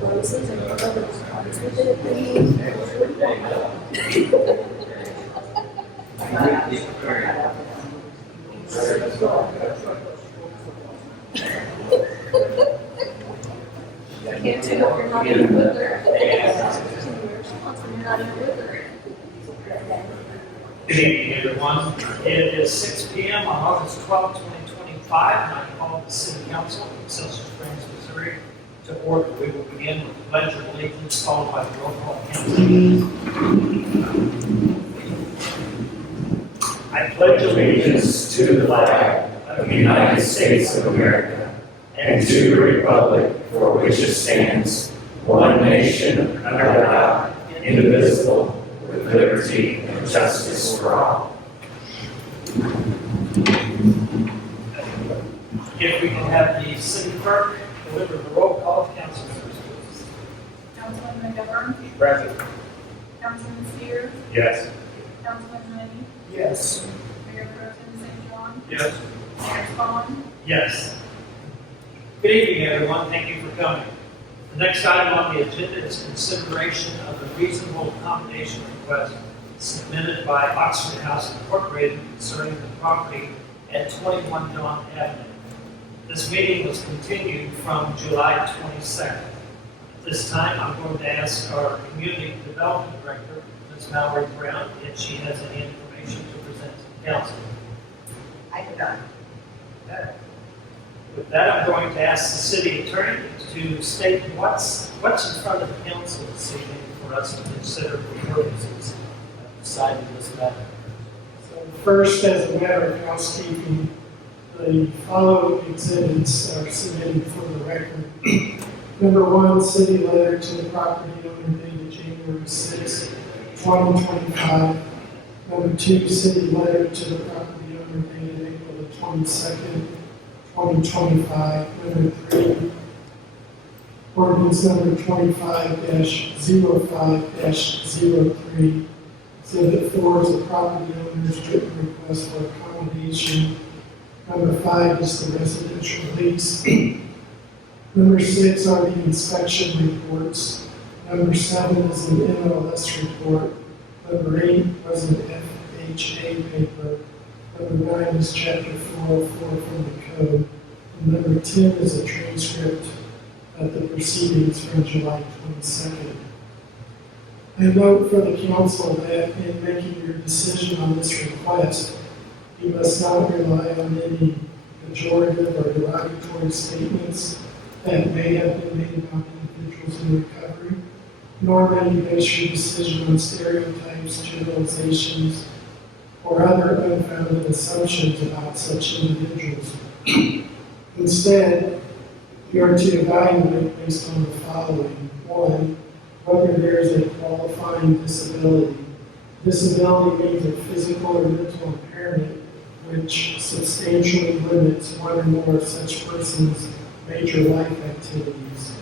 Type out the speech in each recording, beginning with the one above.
roses and other parts with it. You can't do it if you're not in a weather. You're not in a weather. Good evening, everyone. It is 6 p.m. on August 12, 2025, and I call the City Council of Excelsior Springs, Missouri, to order. We will begin with the Pledge of Allegiance, followed by the roll call council. I pledge allegiance to the flag of the United States of America and to the republic for which it stands, one nation under God, indivisible, with liberty and justice for all. If we can have the city clerk deliver the roll call, council members, please. Councilman McGovern? Present. Councilman Sears? Yes. Councilman Rennie? Yes. Mayor Pro Tem St. John? Yes. Mayor Spawn? Yes. Good evening, everyone. Thank you for coming. The next item on the agenda is consideration of the reasonable accommodation request submitted by Oxford House Incorporated concerning the property at 21 John Avenue. This meeting was continued from July 22nd. At this time, I'm going to ask our Community Development Director, Ms. Mallory Brown, if she has any information to present to the council. I do not. Okay. With that, I'm going to ask the city attorney to state what's in front of the council this evening for us to consider for purposes of deciding this matter. So first, as a matter of housekeeping, the following exhibits are submitted for the record. Number one, city letter to the property owner dated January 6, 2025. Number two, city letter to the property owner dated April the 22nd, 2025. Number three, ordinance number 25-05-03. Exhibit 4 is the property owner's written request for accommodation. Number 5 is the residential lease. Number 6 are the inspection reports. Number 7 is the MLS report. Number 8 was an FHA paper. Number 9 is chapter 404 from the code. And number 10 is a transcript of the proceedings from July 22nd. I note for the council that in making your decision on this request, you must not rely on any pejorative or derogatory statements that may have been made about individuals in recovery, nor may you base your decision on stereotypes, generalizations, or other unfounded assumptions about such individuals. Instead, you are to evaluate based on the following. 1, whether there is a qualifying disability. Disability means a physical or mental impairment which substantially limits one or more of such persons' major life activities.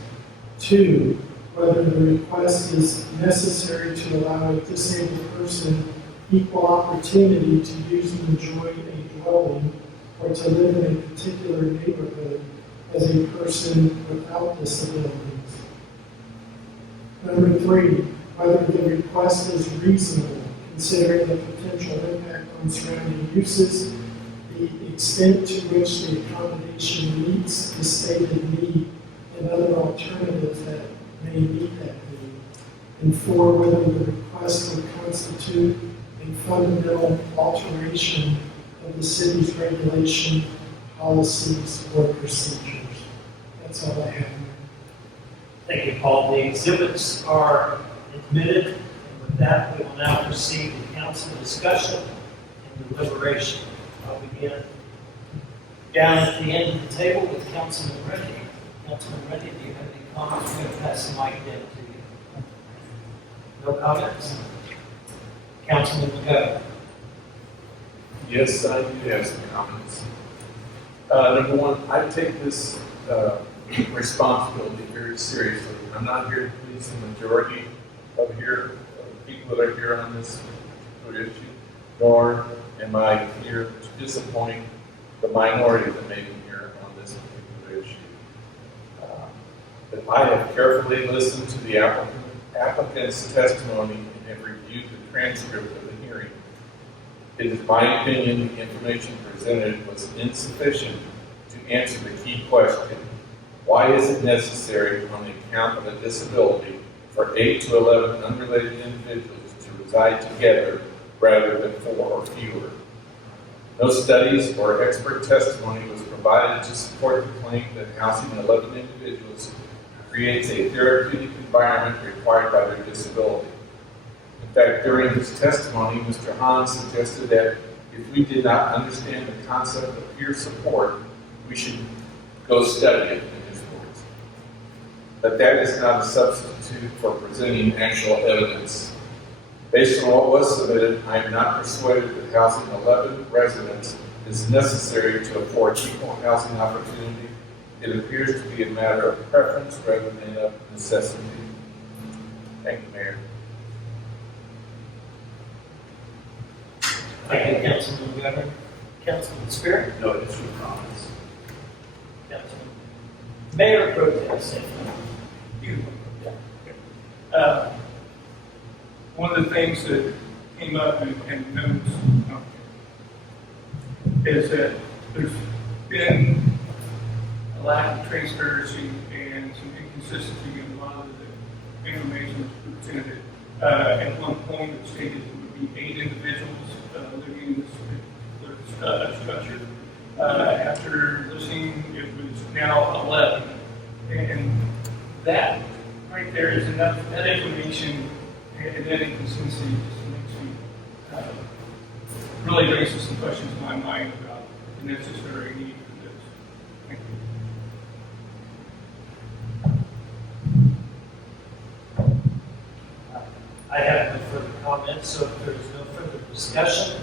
2, whether the request is necessary to allow a disabled person equal opportunity to use and enjoy a dwelling or to live in a particular neighborhood as a person without disabilities. Number 3, whether the request is reasonable, considering the potential impact on surrounding uses, the extent to which the accommodation meets the stated need, and other alternatives that may meet that need. And 4, whether the request would constitute a fundamental alteration of the city's regulation, policies, or procedures. That's all I have. Thank you, Paul. The exhibits are admitted, and with that, we will now proceed to council discussion and deliberation. I'll begin down at the end of the table with Councilman Rennie. Councilman Rennie, do you have any comments? I'm going to pass the mic down to you. No comments? Councilman McGovern. Yes, I do have some comments. Number one, I take this responsibility very seriously. I'm not here to please the majority of the people that are here on this particular issue, nor am I here to disappoint the minority that may be here on this particular issue. I have carefully listened to the applicant's testimony and have reviewed the transcript of the hearing. It is my opinion the information presented was insufficient to answer the key question: why is it necessary on the account of a disability for 8 to 11 unrelated individuals to reside together rather than 4 or fewer? No studies or expert testimony was provided to support the claim that housing 11 individuals creates a therapeutic environment required by their disability. In fact, during his testimony, Mr. Hahn suggested that if we did not understand the concept of peer support, we should go study it, in his words. But that is not a substitute for presenting actual evidence. Based on what was submitted, I am not persuaded that housing 11 residents is necessary to afford equal housing opportunity. It appears to be a matter of preference rather than of necessity. Thank you, Mayor. Thank you, Councilman Governor. Councilman Spear? No additional comments. Councilman. Mayor Pro Tem Stanton. You. One of the things that came up in notes is that there's been a lack of transparency and some inconsistency in a lot of the information that's presented. At one point, it stated it would be 8 individuals living in this particular structure. After listening, it was now 11. And that right there is enough, that information and that inconsistency just makes me really raises some questions in my mind about the necessary need for this. Thank you. I have no further comments, so if there is no further discussion,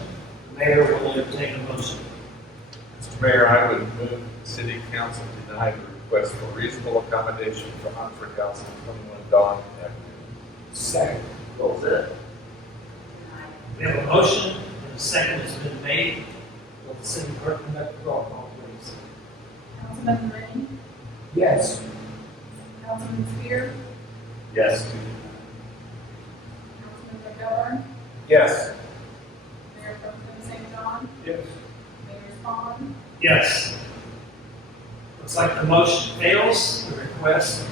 the mayor will entertain a motion. Mr. Mayor, I would move the City Council deny the request for reasonable accommodation for Huntford Housing, 21 Dawn Avenue. Second. What was that? We have a motion, and a second has been made. Will the city clerk conduct the roll call, please? Councilman Rennie, Yes. Councilman Spear, Yes. Councilman McGovern, Yes. Mayor Pro Tem St. John, Yes. Mayor Spawn, Yes. Looks like the motion fails. The request,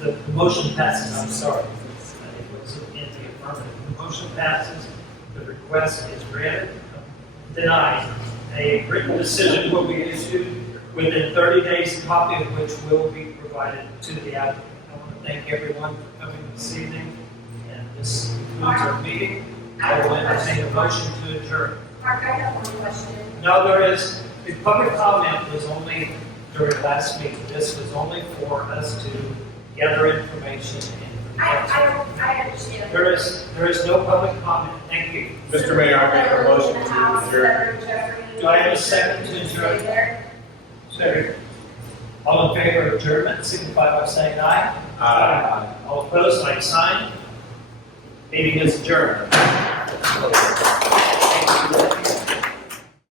the motion passes, I'm sorry. It was in the affirmative. The motion passes. The request is denied. A written decision will be issued within 30 days, a copy of which will be provided to the applicant. I want to thank everyone for coming this evening, and this concludes our meeting. I will entertain a motion to adjourn. Mark, I have one question. No, there is, the public comment was only during last meeting. This was only for us to gather information and. I understand. There is no public comment. Thank you. Mr. Mayor, I make a motion to adjourn. Do I have a second to adjourn? Second. All in favor of adjournment, signify by saying aye. Aye. All opposed, like sign. Meeting is adjourned.